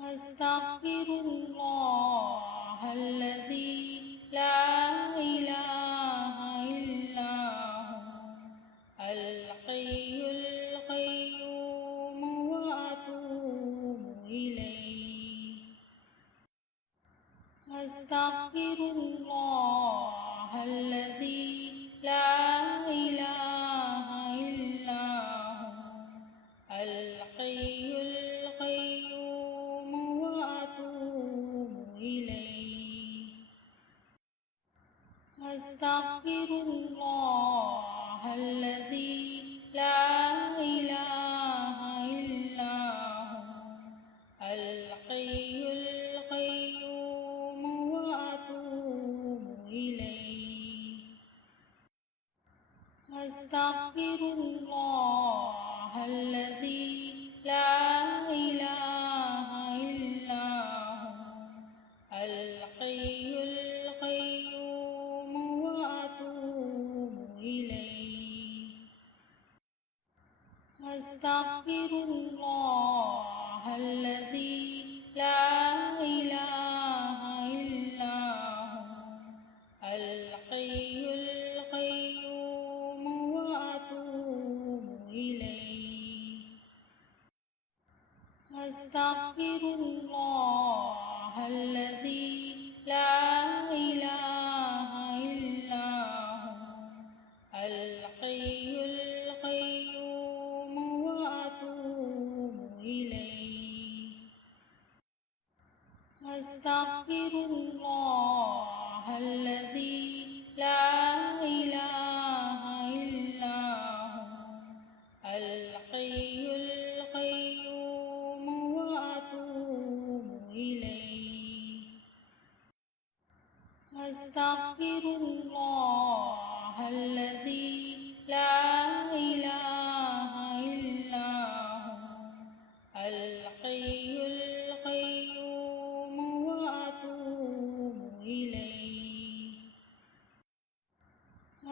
أستغفر الله الذي لا إله إلا هو الحي القيوم وأتوب إليه. أستغفر الله الذي لا إله إلا هو الحي القيوم وأتوب إليه. أستغفر الله الذي لا إله إلا هو الحي القيوم وأتوب إليه. أستغفر الله الذي لا إله إلا هو الحي القيوم وأتوب إليه. أستغفر الله الذي لا إله إلا هو الحي القيوم وأتوب إليه. أستغفر الله الذي لا إله إلا هو الحي القيوم وأتوب إليه. أستغفر الله الذي لا إله إلا هو الحي القيوم وأتوب إليه. أستغفر الله الذي لا إله إلا هو الحي القيوم وأتوب إليه.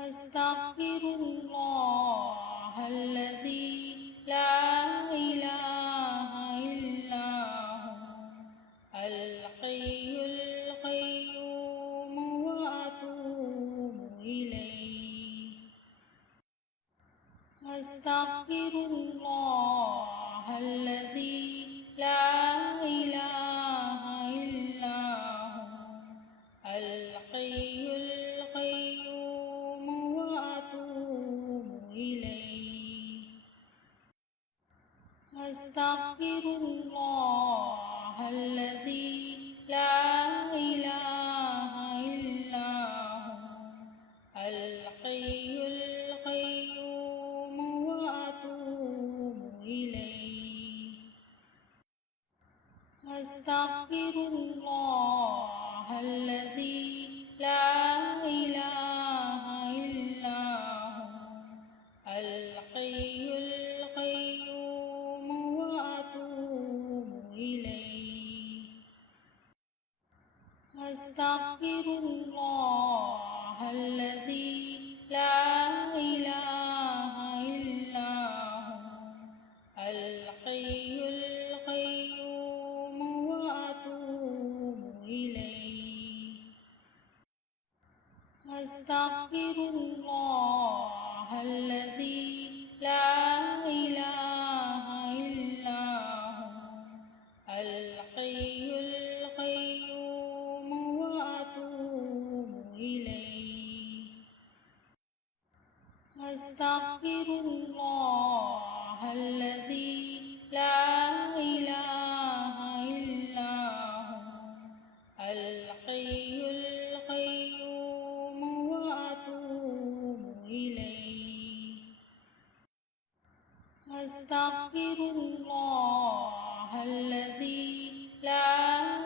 أستغفر الله الذي لا إله إلا هو الحي القيوم وأتوب إليه. أستغفر الله الذي لا إله إلا هو الحي القيوم وأتوب إليه. أستغفر الله الذي لا إله إلا هو الحي القيوم وأتوب إليه. أستغفر الله الذي لا إله إلا هو الحي القيوم وأتوب إليه. أستغفر الله الذي لا إله إلا هو الحي القيوم وأتوب إليه. أستغفر الله الذي لا إله إلا هو الحي القيوم وأتوب إليه. أستغفر الله الذي لا إله إلا هو الحي القيوم وأتوب إليه. أستغفر الله الذي لا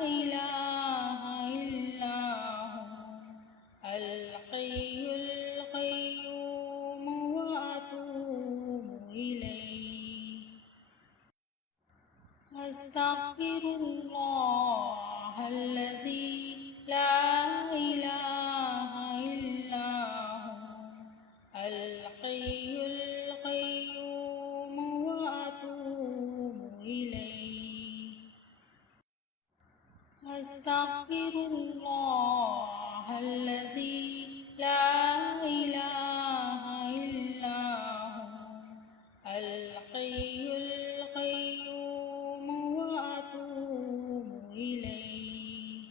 إله إلا هو الحي القيوم وأتوب إليه. أستغفر الله الذي لا إله إلا هو الحي القيوم وأتوب إليه. أستغفر الله الذي لا إله إلا هو الحي القيوم وأتوب إليه.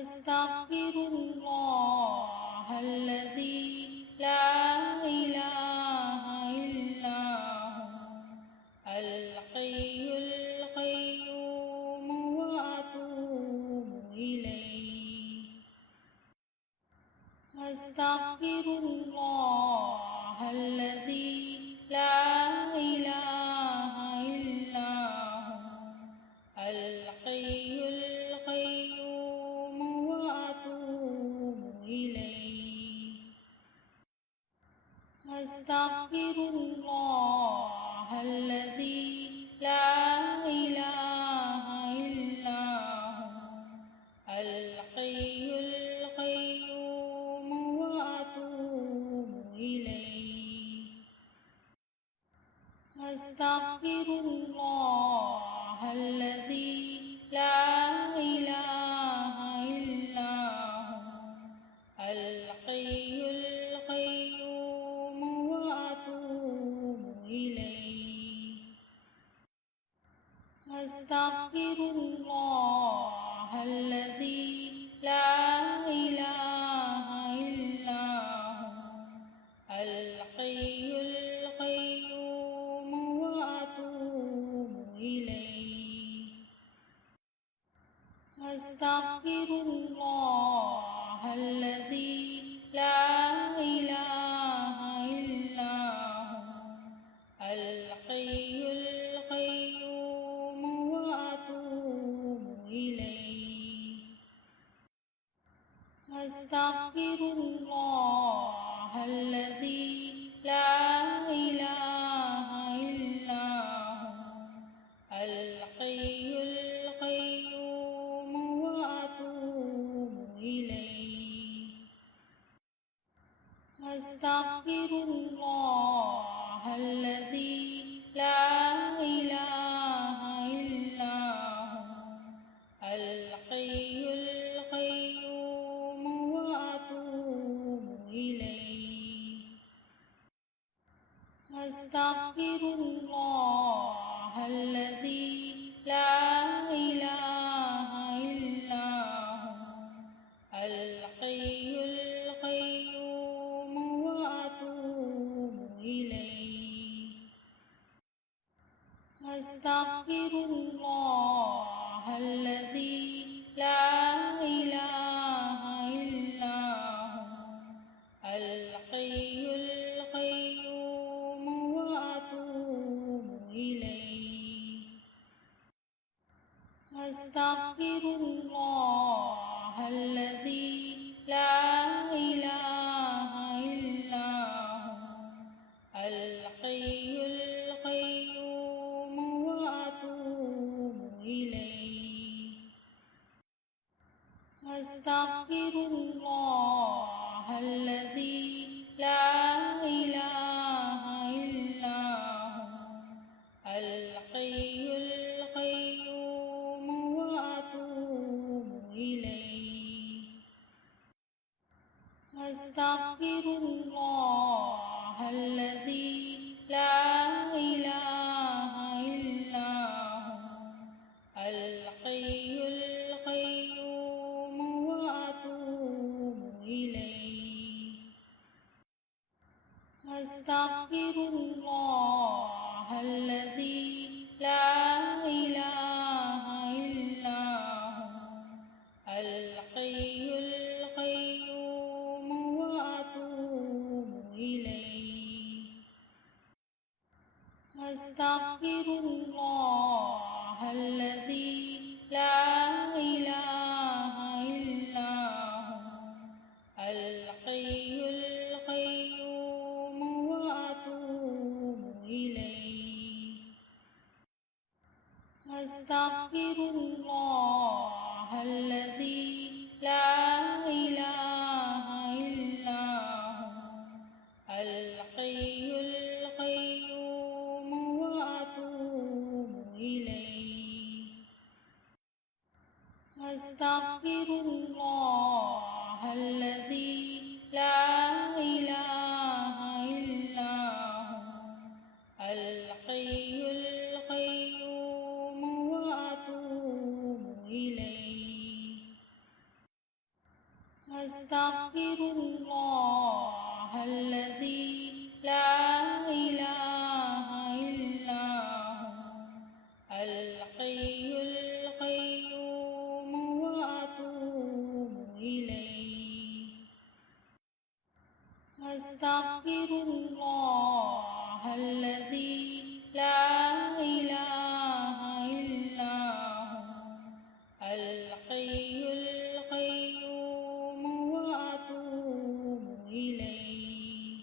أستغفر الله الذي لا إله إلا هو الحي القيوم وأتوب إليه. أستغفر الله الذي لا إله إلا هو الحي القيوم وأتوب إليه. أستغفر الله الذي لا إله إلا هو الحي القيوم وأتوب إليه. أستغفر الله الذي لا إله إلا هو الحي القيوم وأتوب إليه. أستغفر الله الذي لا إله إلا هو الحي القيوم وأتوب إليه. أستغفر الله الذي لا إله إلا هو الحي القيوم وأتوب إليه. أستغفر الله الذي لا إله إلا هو الحي القيوم وأتوب إليه. أستغفر الله الذي لا إله إلا هو الحي القيوم وأتوب إليه. أستغفر الله الذي لا إله إلا هو الحي القيوم وأتوب إليه. أستغفر الله الذي لا إله إلا هو الحي القيوم وأتوب إليه. أستغفر الله الذي لا إله إلا هو الحي القيوم وأتوب إليه. أستغفر الله الذي لا إله إلا هو الحي القيوم وأتوب إليه. أستغفر الله الذي لا إله إلا هو الحي القيوم وأتوب إليه. أستغفر الله الذي لا إله إلا هو الحي القيوم وأتوب إليه. أستغفر الله الذي لا إله إلا هو الحي القيوم وأتوب إليه. أستغفر الله الذي لا إله إلا هو الحي القيوم وأتوب إليه. أستغفر الله الذي لا إله إلا هو الحي القيوم وأتوب إليه. أستغفر الله الذي لا إله إلا هو الحي القيوم وأتوب إليه. أستغفر الله الذي لا إله إلا هو الحي القيوم وأتوب إليه.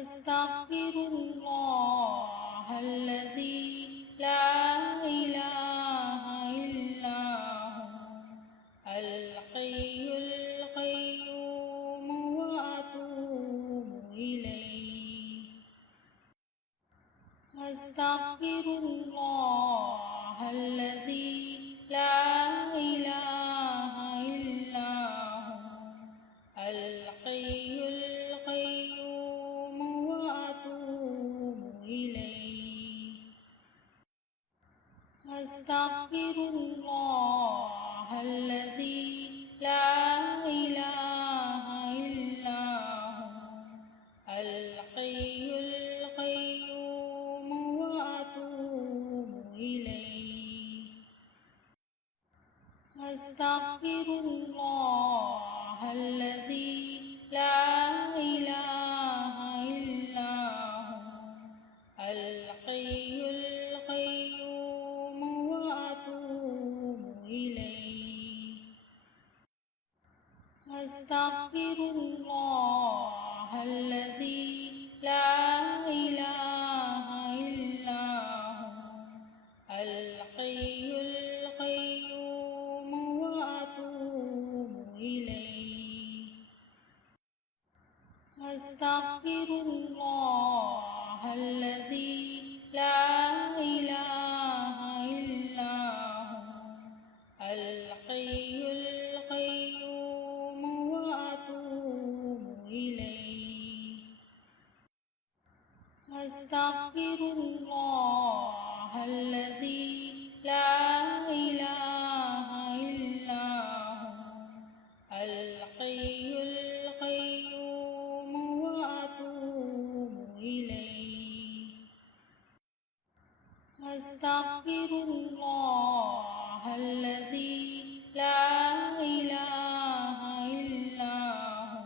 أستغفر الله الذي لا إله إلا هو الحي القيوم وأتوب إليه. أستغفر الله الذي لا إله إلا هو الحي القيوم وأتوب إليه. أستغفر الله الذي لا إله إلا هو الحي القيوم وأتوب إليه. أستغفر الله الذي لا إله إلا هو الحي القيوم وأتوب إليه. أستغفر الله الذي لا إله إلا هو الحي القيوم وأتوب إليه. أستغفر الله الذي لا إله إلا هو الحي القيوم وأتوب إليه. أستغفر الله الذي لا إله إلا هو الحي القيوم وأتوب إليه. أستغفر الله الذي لا إله إلا هو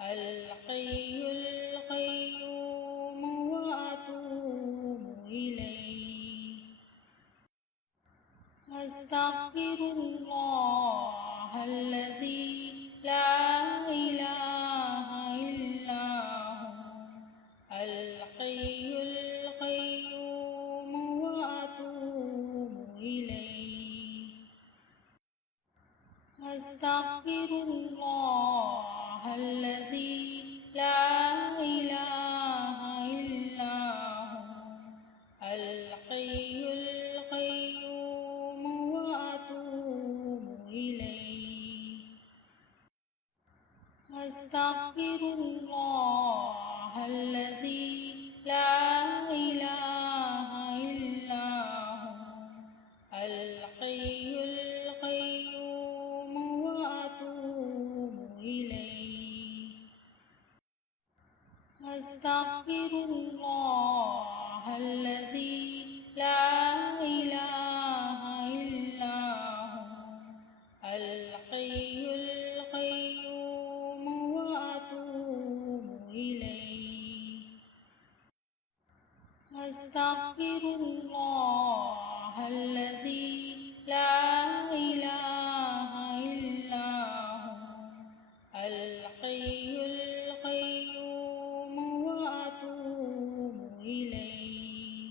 الحي القيوم وأتوب إليه. أستغفر الله الذي لا إله إلا هو الحي القيوم وأتوب إليه. أستغفر الله الذي لا إله إلا هو الحي القيوم وأتوب إليه. أستغفر الله الذي لا إله إلا هو الحي القيوم وأتوب إليه. أستغفر الله الذي لا إله إلا هو الحي القيوم وأتوب إليه. أستغفر الله الذي لا إله إلا هو الحي القيوم وأتوب إليه.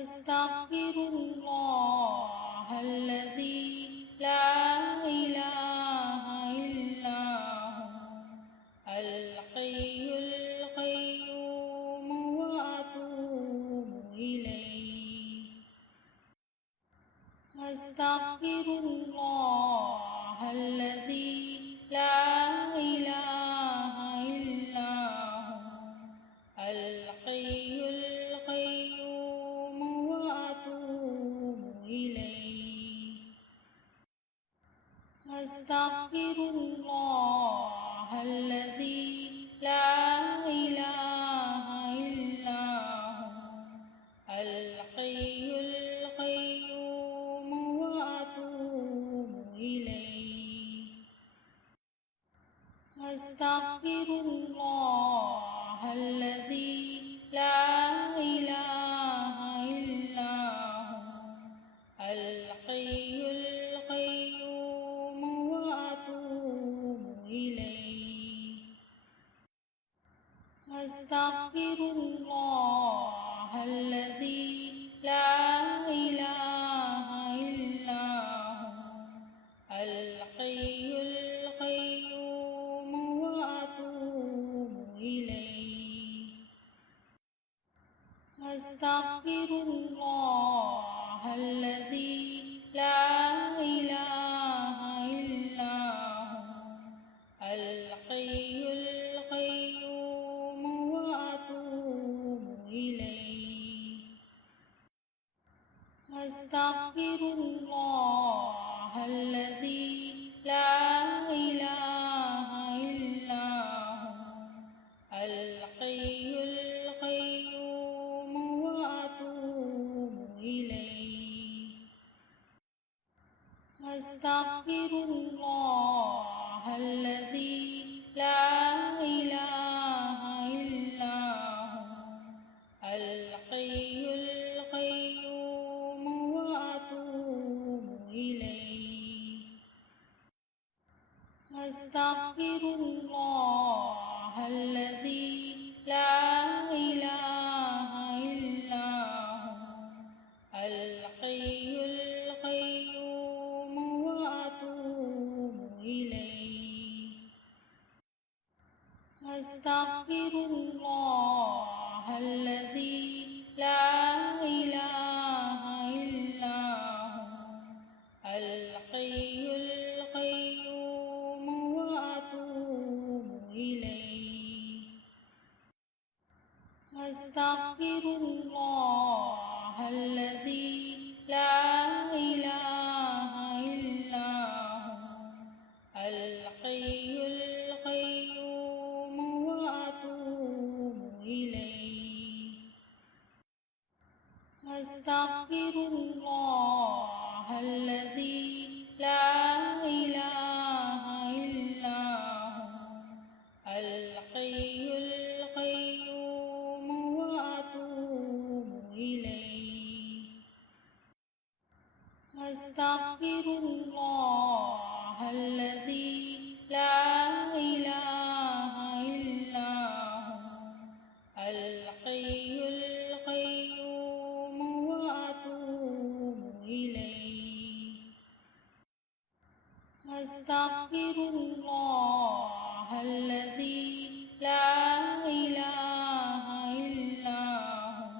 أستغفر الله الذي لا إله إلا هو الحي القيوم وأتوب إليه. أستغفر الله الذي لا إله إلا هو الحي القيوم وأتوب إليه. أستغفر الله الذي لا إله إلا هو الحي القيوم وأتوب إليه. أستغفر الله الذي لا إله إلا هو الحي القيوم وأتوب إليه. أستغفر الله الذي لا إله إلا هو الحي القيوم وأتوب إليه. أستغفر الله الذي لا إله إلا هو الحي القيوم وأتوب إليه. أستغفر الله الذي لا إله إلا هو الحي القيوم وأتوب إليه. أستغفر الله الذي لا إله إلا هو الحي القيوم وأتوب إليه. أستغفر الله الذي لا إله إلا هو الحي القيوم وأتوب إليه. أستغفر الله الذي لا إله إلا هو الحي القيوم وأتوب إليه. أستغفر الله الذي لا إله إلا هو الحي القيوم وأتوب إليه. أستغفر الله الذي لا إله إلا هو الحي القيوم وأتوب إليه. أستغفر الله الذي لا إله إلا هو الحي القيوم وأتوب إليه. أستغفر الله الذي لا إله إلا هو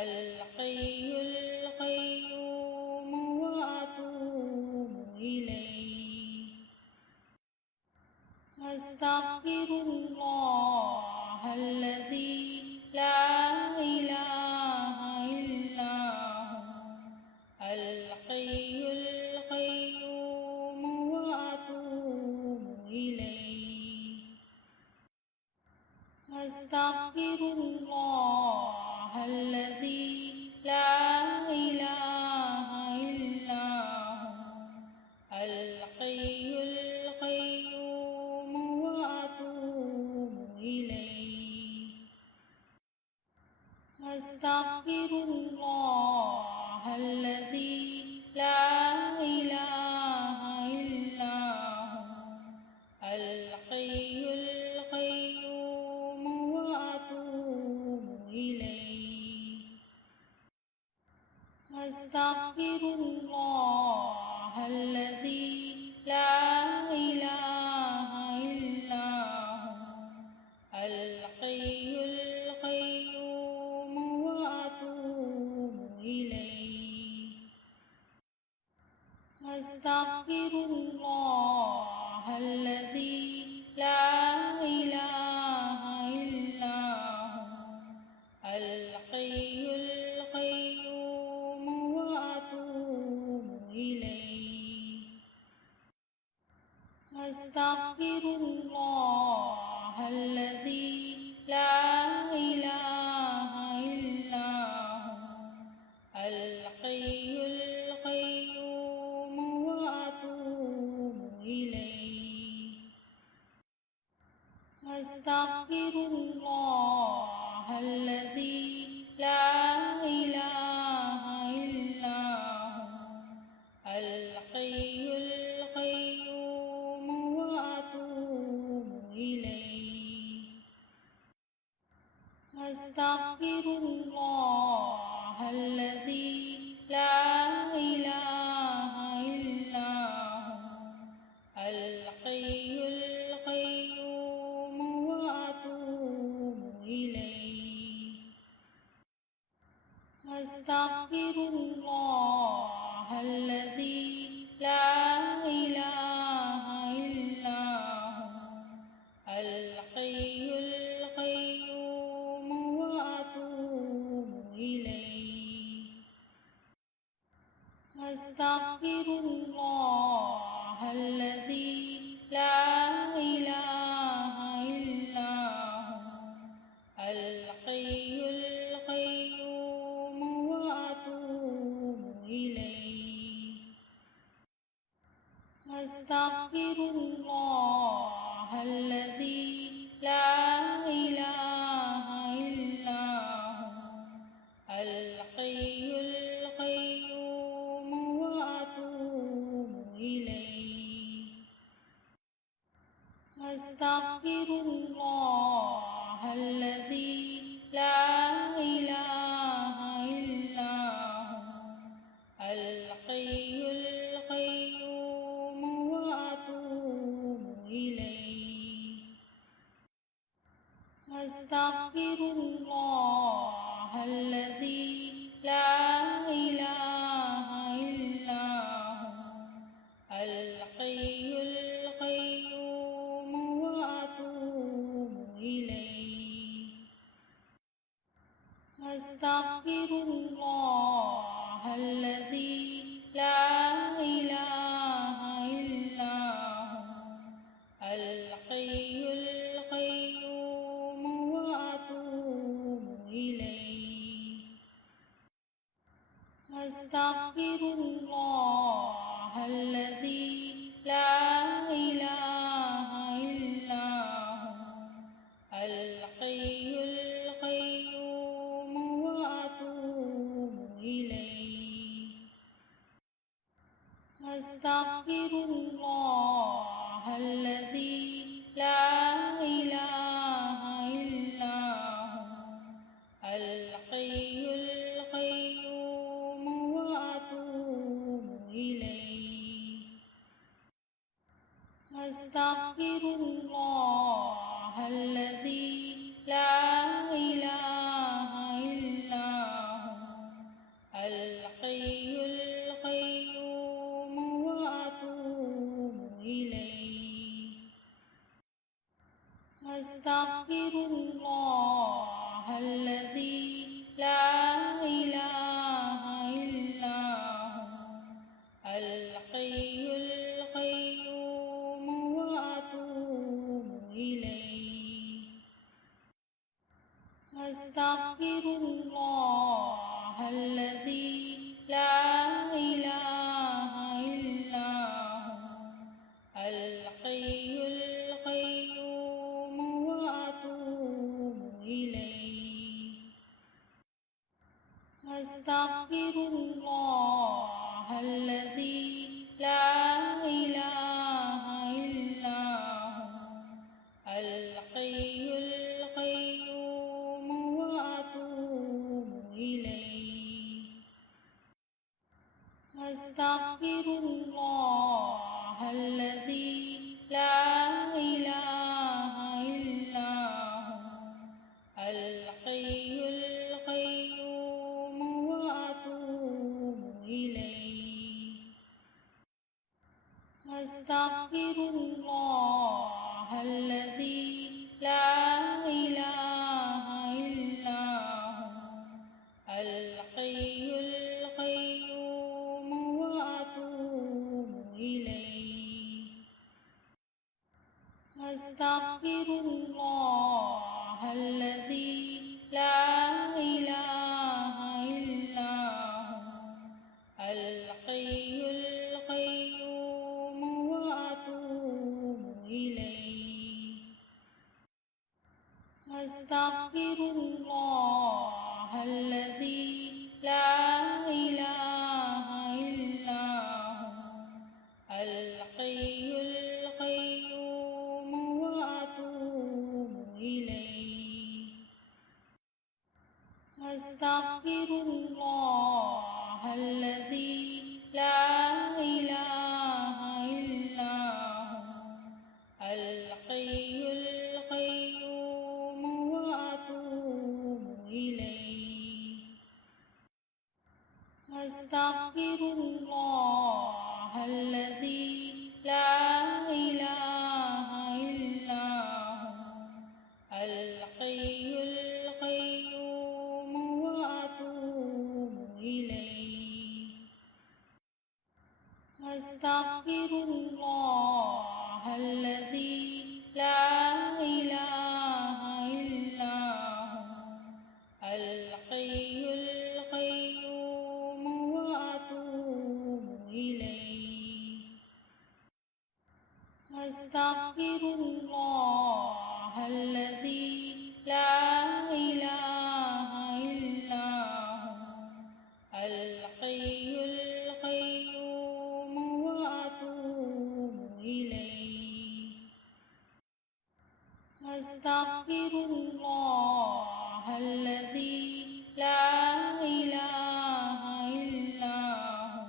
الحي القيوم وأتوب إليه. أستغفر الله الذي لا إله إلا هو الحي القيوم وأتوب إليه. أستغفر الله الذي لا إله إلا هو الحي القيوم وأتوب إليه. أستغفر الله الذي لا إله إلا هو الحي القيوم وأتوب إليه. أستغفر الله الذي لا إله إلا هو الحي القيوم وأتوب إليه. أستغفر الله الذي لا إله إلا هو الحي القيوم وأتوب إليه. أستغفر الله الذي لا إله إلا هو الحي القيوم وأتوب إليه. أستغفر الله الذي لا إله إلا هو الحي القيوم وأتوب إليه. أستغفر الله الذي لا إله إلا هو الحي القيوم وأتوب إليه. أستغفر الله الذي لا إله إلا هو الحي القيوم وأتوب إليه. أستغفر الله الذي لا إله إلا هو الحي القيوم وأتوب إليه. أستغفر الله الذي لا إله إلا هو الحي القيوم وأتوب إليه. أستغفر الله الذي لا إله إلا هو الحي القيوم وأتوب إليه. أستغفر الله الذي لا إله إلا هو الحي القيوم وأتوب إليه. أستغفر الله الذي لا إله إلا هو الحي القيوم وأتوب إليه. أستغفر الله الذي لا إله إلا هو الحي القيوم وأتوب إليه. أستغفر الله الذي لا إله إلا هو الحي القيوم وأتوب إليه. أستغفر الله الذي لا إله إلا هو الحي القيوم وأتوب إليه. أستغفر الله الذي لا إله إلا هو الحي القيوم وأتوب إليه. أستغفر الله الذي لا إله إلا هو الحي القيوم وأتوب إليه. أستغفر الله الذي لا إله إلا هو الحي القيوم وأتوب إليه. أستغفر الله الذي لا إله إلا هو الحي القيوم وأتوب إليه. أستغفر الله الذي لا إله إلا هو الحي القيوم وأتوب إليه. أستغفر الله الذي لا إله إلا هو الحي القيوم وأتوب إليه. أستغفر الله الذي لا إله إلا هو الحي القيوم وأتوب إليه. أستغفر الله الذي لا إله إلا هو الحي القيوم وأتوب إليه. أستغفر الله الذي لا إله إلا هو الحي القيوم وأتوب إليه. أستغفر الله الذي لا إله إلا هو الحي القيوم وأتوب إليه. أستغفر الله الذي لا إله إلا هو الحي القيوم وأتوب إليه. أستغفر الله الذي لا إله إلا هو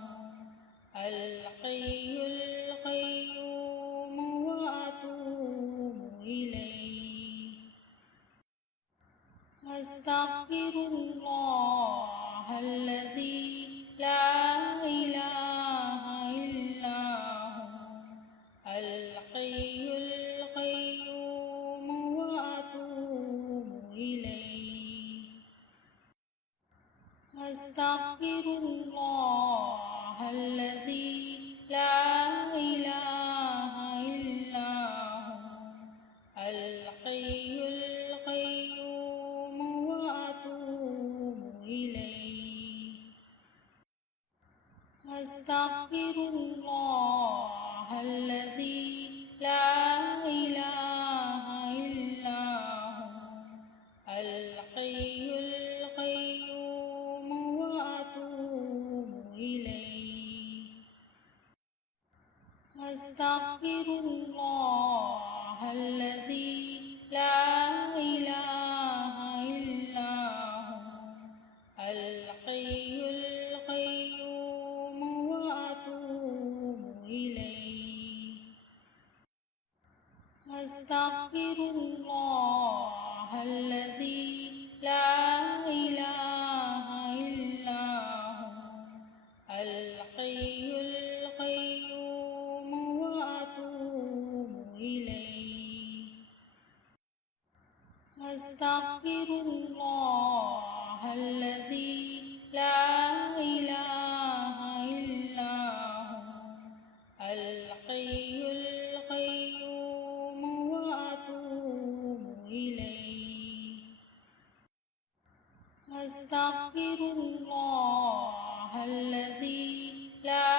الحي القيوم وأتوب إليه. أستغفر الله الذي لا إله إلا هو الحي القيوم وأتوب إليه. أستغفر الله الذي لا إله إلا هو الحي القيوم وأتوب إليه. أستغفر الله الذي لا إله إلا هو الحي القيوم وأتوب إليه. أستغفر الله الذي لا إله إلا هو الحي القيوم وأتوب إليه. أستغفر الله الذي لا إله إلا هو الحي القيوم وأتوب إليه. أستغفر الله الذي لا إله إلا هو الحي القيوم وأتوب إليه. أستغفر الله الذي لا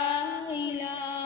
إله